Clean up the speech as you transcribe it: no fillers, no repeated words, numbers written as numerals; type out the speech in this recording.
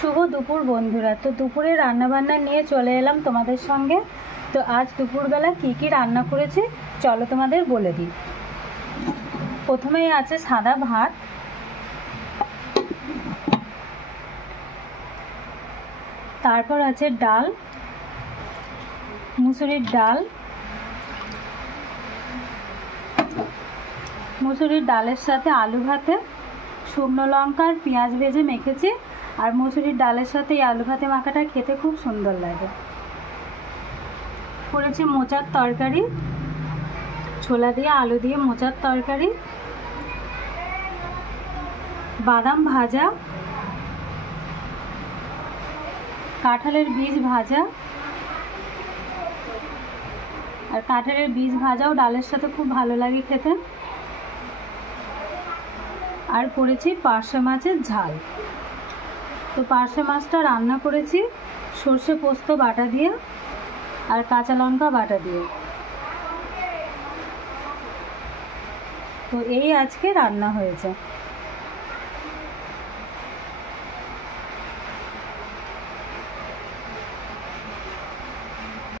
শুভ দুপুর বন্ধুরা। তো দুপুরে রান্নাবান্না নিয়ে চলে এলাম তোমাদের সঙ্গে। তো আজ দুপুরবেলা কি কি রান্না করেছি চলো তোমাদের বলে দিই। প্রথমেই আছে সাদা ভাত, তারপর আছে ডাল, মুসুরির ডাল। মুসুরির ডালের সাথে আলু ভাতে শুকনো লঙ্কা আর পেঁয়াজ ভেজে মেখেছি। আর মুসুরির ডালের সাথে এই আলু ভাতে মাখাটা খেতে খুব সুন্দর লাগে। করেছি মোচার তরকারি, ছোলা দিয়ে আলু দিয়ে মোচার তরকারি, বাদাম ভাজা, কাঁঠালের বীজ ভাজা। আর কাঁঠালের বীজ ভাজাও ডালের সাথে খুব ভালো লাগে খেতে। আর করেছি পার্শে মাছের ঝাল। তো পার্শে মাছটা রান্না করেছি সর্ষে পোস্ত বাটা দিয়ে আর কাঁচা লঙ্কা বাটা দিয়ে। তো এই আজকে রান্না হয়েছে।